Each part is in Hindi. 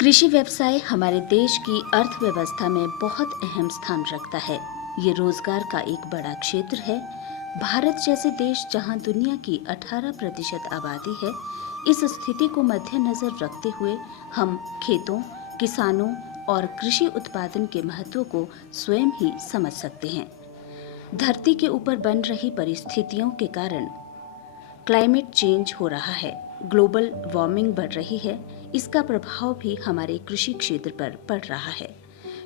कृषि व्यवसाय हमारे देश की अर्थव्यवस्था में बहुत अहम स्थान रखता है। ये रोजगार का एक बड़ा क्षेत्र है। भारत जैसे देश जहां दुनिया की 18% आबादी है, इस स्थिति को मद्देनजर रखते हुए हम खेतों, किसानों और कृषि उत्पादन के महत्व को स्वयं ही समझ सकते हैं। धरती के ऊपर बन रही परिस्थितियों के कारण क्लाइमेट चेंज हो रहा है, ग्लोबल वार्मिंग बढ़ रही है। इसका प्रभाव भी हमारे कृषि क्षेत्र पर पड़ रहा है।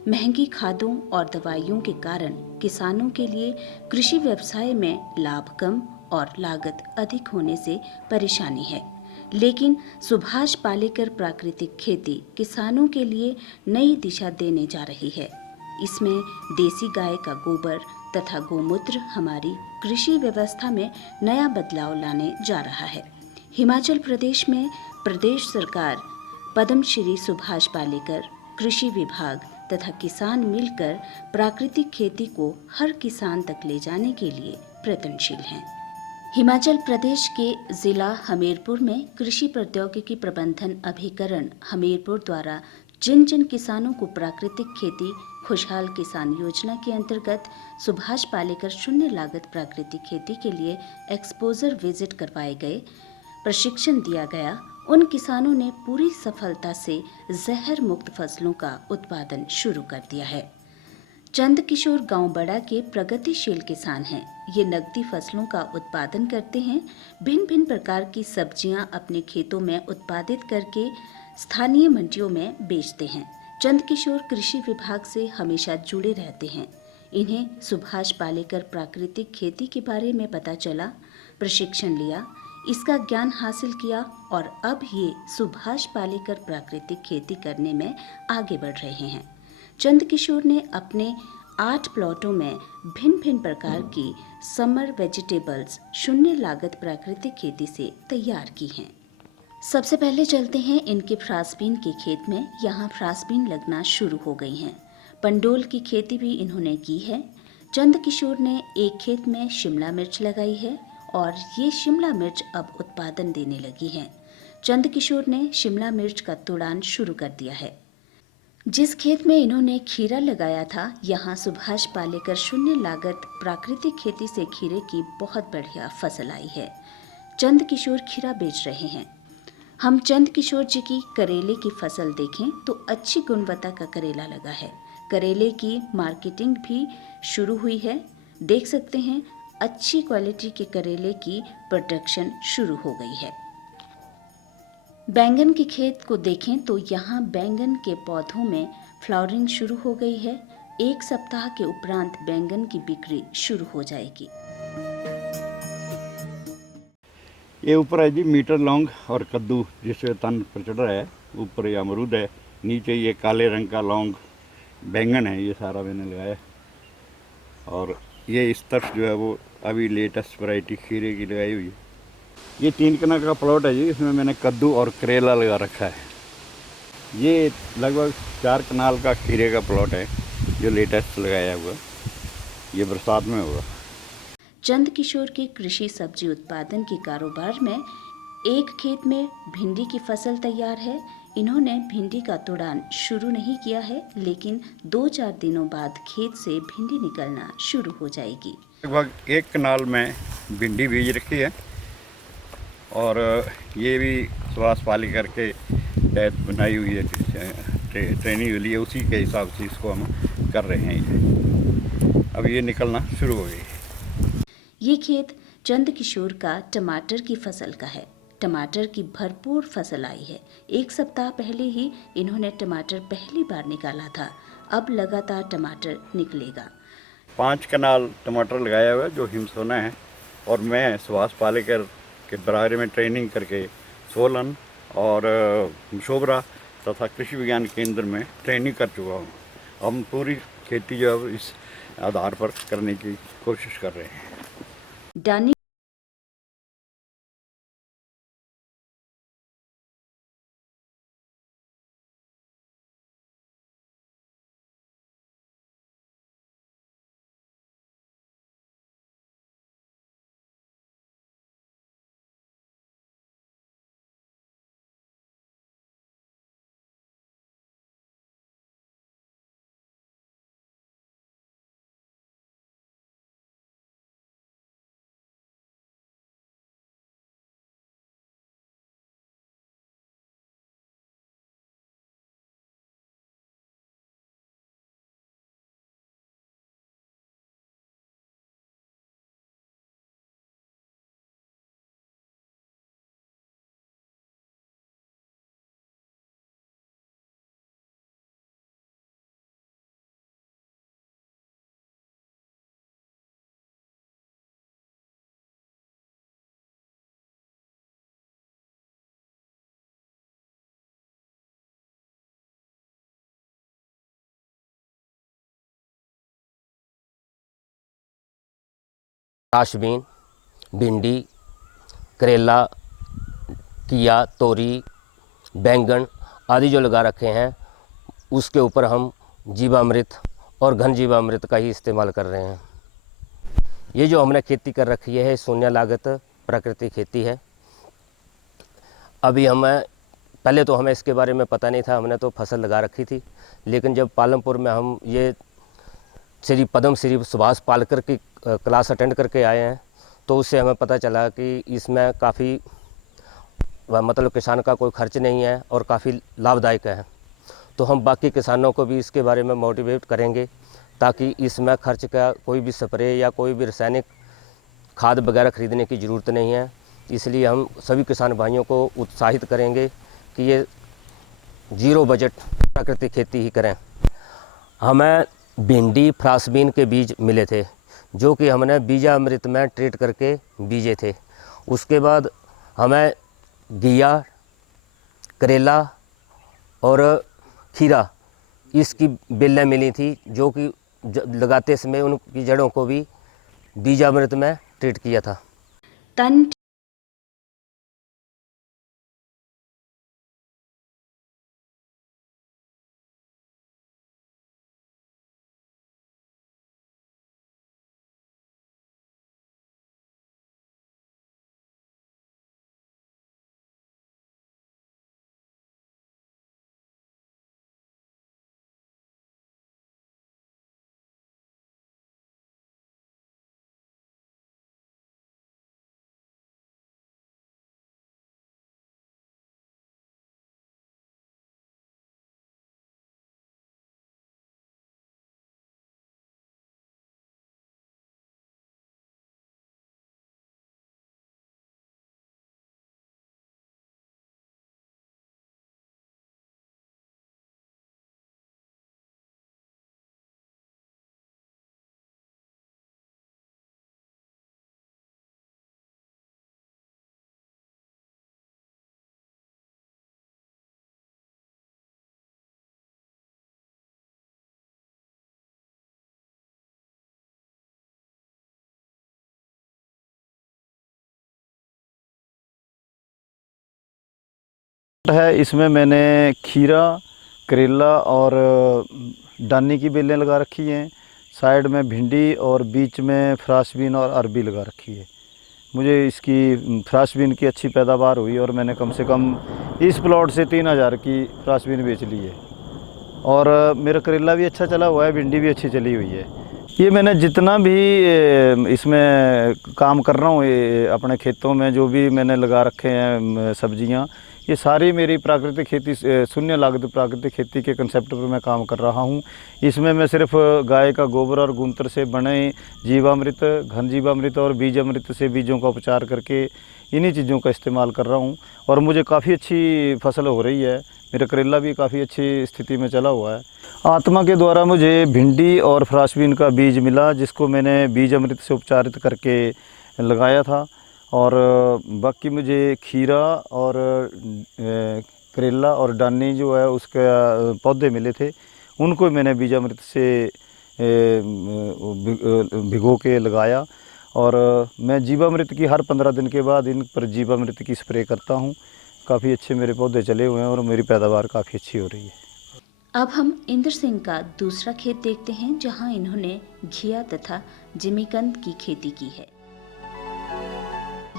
महंगी खादों और दवाइयों के कारण किसानों के लिए कृषि व्यवसाय में लाभ कम और लागत अधिक होने से परेशानी है। लेकिन सुभाष पालेकर प्राकृतिक खेती किसानों के लिए नई दिशा देने जा रही है। इसमें देसी गाय का गोबर तथा गोमूत्र हमारी कृषि व्यवस्था में नया बदलाव लाने जा रहा है। हिमाचल प्रदेश में प्रदेश सरकार, पद्मश्री सुभाष पालेकर, कृषि विभाग तथा किसान मिलकर प्राकृतिक खेती को हर किसान तक ले जाने के लिए प्रयत्नशील हैं। हिमाचल प्रदेश के जिला हमीरपुर में कृषि प्रौद्योगिकी प्रबंधन अभिकरण हमीरपुर द्वारा जिन जिन किसानों को प्राकृतिक खेती खुशहाल किसान योजना के अंतर्गत सुभाष पालेकर शून्य लागत प्राकृतिक खेती के लिए एक्सपोजर विजिट करवाए गए, प्रशिक्षण दिया गया, उन किसानों ने पूरी सफलता से जहर मुक्त फसलों का उत्पादन शुरू कर दिया है। चंद किशोर गांव बड़ा के प्रगतिशील किसान हैं। ये नकदी फसलों का उत्पादन करते हैं। भिन्न भिन्न प्रकार की सब्जियां अपने खेतों में उत्पादित करके स्थानीय मंडियों में बेचते हैं। चंद किशोर कृषि विभाग से हमेशा जुड़े रहते हैं। इन्हें सुभाष पालेकर प्राकृतिक खेती के बारे में पता चला, प्रशिक्षण लिया, इसका ज्ञान हासिल किया और अब ये सुभाष पालेकर प्राकृतिक खेती करने में आगे बढ़ रहे हैं। चंद किशोर ने अपने 8 प्लॉटों में भिन्न भिन्न प्रकार की समर वेजिटेबल्स शून्य लागत प्राकृतिक खेती से तैयार की हैं। सबसे पहले चलते हैं इनके फ्रासबीन के खेत में। यहाँ फ्रासबीन लगना शुरू हो गई हैं। पंडोल की खेती भी इन्होंने की है। चंद किशोर ने एक खेत में शिमला मिर्च लगाई है और ये शिमला मिर्च अब उत्पादन देने लगी हैं। चंद किशोर ने शिमला मिर्च का तुड़ान शुरू कर दिया है। जिस खेत में इन्होंने खीरा लगाया था, यहाँ सुभाष पालेकर शून्य लागत प्राकृतिक खेती से खीरे की बहुत बढ़िया फसल आई है। चंद किशोर खीरा बेच रहे हैं। हम चंद किशोर जी की करेले की फसल देखें तो अच्छी गुणवत्ता का करेला लगा है। करेले की मार्केटिंग भी शुरू हुई है। देख सकते हैं अच्छी क्वालिटी के करेले की प्रोडक्शन शुरू हो गई है। बैंगन के खेत को देखें तो यहाँ बैंगन के पौधों में फ्लावरिंग शुरू हो गई है। एक सप्ताह के उपरांत बैंगन की बिक्री शुरू हो जाएगी। ये ऊपर है जी मीटर लौंग और कद्दू, जिससे तन पर चढ़ रहा है। ऊपर ये अमरूद है, नीचे ये काले रंग का लौंग बैंगन है। ये सारा मैंने लगाया और ये इस तरफ जो है वो अभी लेटेस्ट वैरायटी खीरे की लगाई हुई है। ये 3 कनाल का प्लॉट है जी, इसमें मैंने कद्दू और करेला लगा रखा है। ये लगभग 4 कनाल का खीरे का प्लॉट है जो लेटेस्ट लगाया हुआ, ये बरसात में होगा। चंद किशोर के कृषि सब्जी उत्पादन के कारोबार में एक खेत में भिंडी की फसल तैयार है। इन्होंने भिंडी का तुड़ान शुरू नहीं किया है, लेकिन 2-4 दिनों बाद खेत से भिंडी निकलना शुरू हो जाएगी। लगभग 1 कनाल में भिंडी बीज रखी है और ये भी सुभाष पालेकर के तहत बनाई हुई है, ट्रेनिंग हुई है, उसी के हिसाब से इसको हम कर रहे हैं। ये अब ये निकलना शुरू हो गई। ये खेत चंद किशोर का टमाटर की फसल का है। टमाटर की भरपूर फसल आई है। 1 सप्ताह पहले ही इन्होंने टमाटर पहली बार निकाला था। अब लगातार टमाटर निकलेगा। 5 कनाल टमाटर लगाया हुआ है जो हिमसोना है, और मैं सुभाष पालेकर के बारे में ट्रेनिंग करके सोलन और शोबरा तथा कृषि विज्ञान केंद्र में ट्रेनिंग कर चुका हूँ। हम पूरी खेती जो है इस आधार पर करने की कोशिश कर रहे हैं। डानी फ्राशबीन, भिंडी, करेला, घिया, तोरी, बैंगन आदि जो लगा रखे हैं, उसके ऊपर हम जीवामृत और घन जीवामृत का ही इस्तेमाल कर रहे हैं। ये जो हमने खेती कर रखी है शून्य लागत प्राकृतिक खेती है। अभी पहले तो हमें इसके बारे में पता नहीं था, हमने तो फसल लगा रखी थी, लेकिन जब पालमपुर में हम ये पद्म श्री सुभाष पालेकर की क्लास अटेंड करके आए हैं, तो उससे हमें पता चला कि इसमें काफ़ी मतलब किसान का कोई खर्च नहीं है और काफ़ी लाभदायक है। तो हम बाकी किसानों को भी इसके बारे में मोटिवेट करेंगे, ताकि इसमें खर्च का कोई भी स्प्रे या कोई भी रासायनिक खाद वगैरह खरीदने की ज़रूरत नहीं है। इसलिए हम सभी किसान भाइयों को उत्साहित करेंगे कि ये जीरो बजट प्राकृतिक खेती ही करें। हमें भिंडी, फ्रासबीन के बीज मिले थे, जो कि हमने बीजामृत में ट्रीट करके बीजे थे। उसके बाद हमें घिया, करेला और खीरा इसकी बेलें मिली थी, जो कि लगाते समय उनकी जड़ों को भी बीजामृत में ट्रीट किया था। तन है। इसमें मैंने खीरा, करेला और डानी की बेलें लगा रखी हैं। साइड में भिंडी और बीच में फ्रासबीन और अरबी लगा रखी है। मुझे इसकी फ्रासबीन की अच्छी पैदावार हुई और मैंने कम से कम इस प्लॉट से 3000 की फ्रासबीन बेच ली है। और मेरा करेला भी अच्छा चला हुआ है, भिंडी भी अच्छी चली हुई है। ये मैंने जितना भी इसमें काम कर रहा हूँ, अपने खेतों में जो भी मैंने लगा रखे हैं सब्जियाँ, ये सारी मेरी प्राकृतिक खेती, शून्य लागत प्राकृतिक खेती के कंसेप्ट पर मैं काम कर रहा हूँ। इसमें मैं सिर्फ गाय का गोबर और गूंतर से बने जीवामृत, घन जीवामृत और बीज अमृत से बीजों का उपचार करके इन्हीं चीज़ों का इस्तेमाल कर रहा हूँ और मुझे काफ़ी अच्छी फसल हो रही है। मेरा करेला भी काफ़ी अच्छी स्थिति में चला हुआ है। आत्मा के द्वारा मुझे भिंडी और फ्रासबीन का बीज मिला, जिसको मैंने बीज अमृत से उपचारित करके लगाया था। और बाकी मुझे खीरा और करेला और डानी जो है उसके पौधे मिले थे, उनको मैंने बीजामृत से भिगो के लगाया। और मैं जीवामृत की हर 15 दिन के बाद इन पर जीवामृत की स्प्रे करता हूँ। काफ़ी अच्छे मेरे पौधे चले हुए हैं और मेरी पैदावार काफ़ी अच्छी हो रही है। अब हम इंद्र सिंह का दूसरा खेत देखते हैं, जहां इन्होंने घिया तथा जिमीकंद की खेती की है।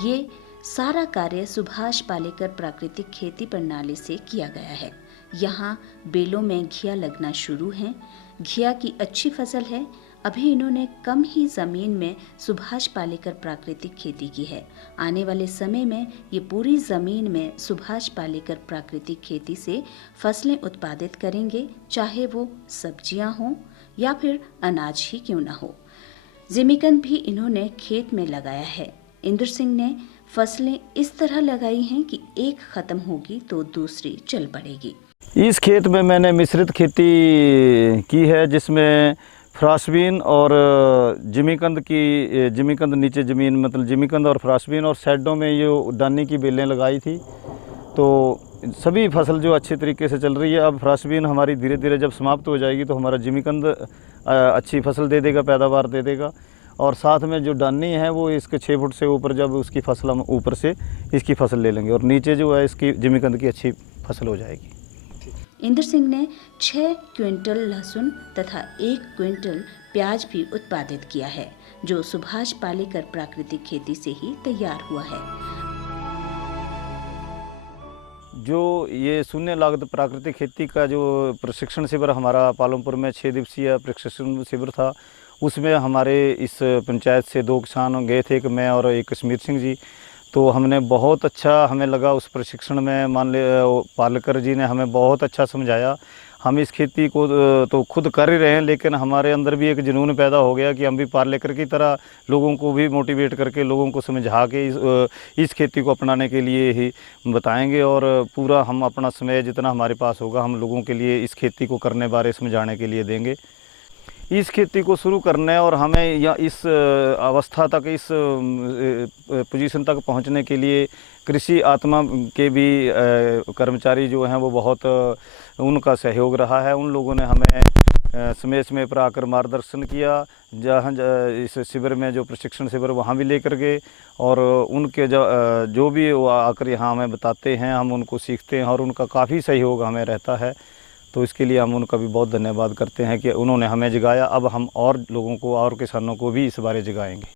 ये सारा कार्य सुभाष पालेकर प्राकृतिक खेती प्रणाली से किया गया है। यहाँ बेलों में घिया लगना शुरू है। घिया की अच्छी फसल है। अभी इन्होंने कम ही जमीन में सुभाष पालेकर प्राकृतिक खेती की है। आने वाले समय में ये पूरी जमीन में सुभाष पालेकर प्राकृतिक खेती से फसलें उत्पादित करेंगे, चाहे वो सब्जियां हों या फिर अनाज ही क्यों ना हो। जिमीकंद भी इन्होंने खेत में लगाया है। इंद्र सिंह ने फसलें इस तरह लगाई हैं कि एक खत्म होगी तो दूसरी चल पड़ेगी। इस खेत में मैंने मिश्रित खेती की है, जिसमें फ्रासबीन और जिमीकंद नीचे ज़मीन, मतलब जिमीकंद और फ्रासबीन, और साइडों में ये डानी की बेलें लगाई थी। तो सभी फसल जो अच्छे तरीके से चल रही है। अब फ्रासबीन हमारी धीरे धीरे जब समाप्त हो जाएगी तो हमारा जिमीकंद अच्छी फसल दे देगा, पैदावार दे देगा। और साथ में जो डानी है वो इसके 6 फुट से ऊपर जब उसकी फसल हम ऊपर से इसकी फसल ले लेंगे और नीचे जो है इसकी जिमीकंद की अच्छी फसल हो जाएगी। इंद्र सिंह ने 6 क्विंटल लहसुन तथा 1 क्विंटल प्याज भी उत्पादित किया है, जो सुभाष पालेकर प्राकृतिक खेती से ही तैयार हुआ है। जो ये शून्य लागत प्राकृतिक खेती का जो प्रशिक्षण शिविर हमारा पालमपुर में 6 दिवसीय प्रशिक्षण शिविर था, उसमें हमारे इस पंचायत से 2 किसान गए थे, एक मैं और एक कश्मीर सिंह जी। तो हमने बहुत अच्छा हमें लगा उस प्रशिक्षण में। मान ले पालेकर जी ने हमें बहुत अच्छा समझाया। हम इस खेती को तो खुद कर ही रहे हैं, लेकिन हमारे अंदर भी एक जुनून पैदा हो गया कि हम भी पालेकर की तरह लोगों को भी मोटिवेट करके लोगों को समझा के इस खेती को अपनाने के लिए ही बताएंगे और पूरा हम अपना समय जितना हमारे पास होगा हम लोगों के लिए इस खेती को करने बारे समझाने के लिए देंगे। इस खेती को शुरू करने और हमें या इस अवस्था तक, इस पोजीशन तक पहुंचने के लिए कृषि आत्मा के भी कर्मचारी जो हैं वो बहुत उनका सहयोग रहा है। उन लोगों ने हमें समय समय पर आकर मार्गदर्शन किया। जहाँ इस शिविर में जो प्रशिक्षण शिविर वहाँ भी लेकर गए और उनके जो भी वो आकर यहाँ हमें बताते हैं, हम उनको सीखते हैं और उनका काफ़ी सहयोग हमें रहता है। तो इसके लिए हम उनका भी बहुत धन्यवाद करते हैं कि उन्होंने हमें जगाया। अब हम और लोगों को और किसानों को भी इस बारे जगाएंगे।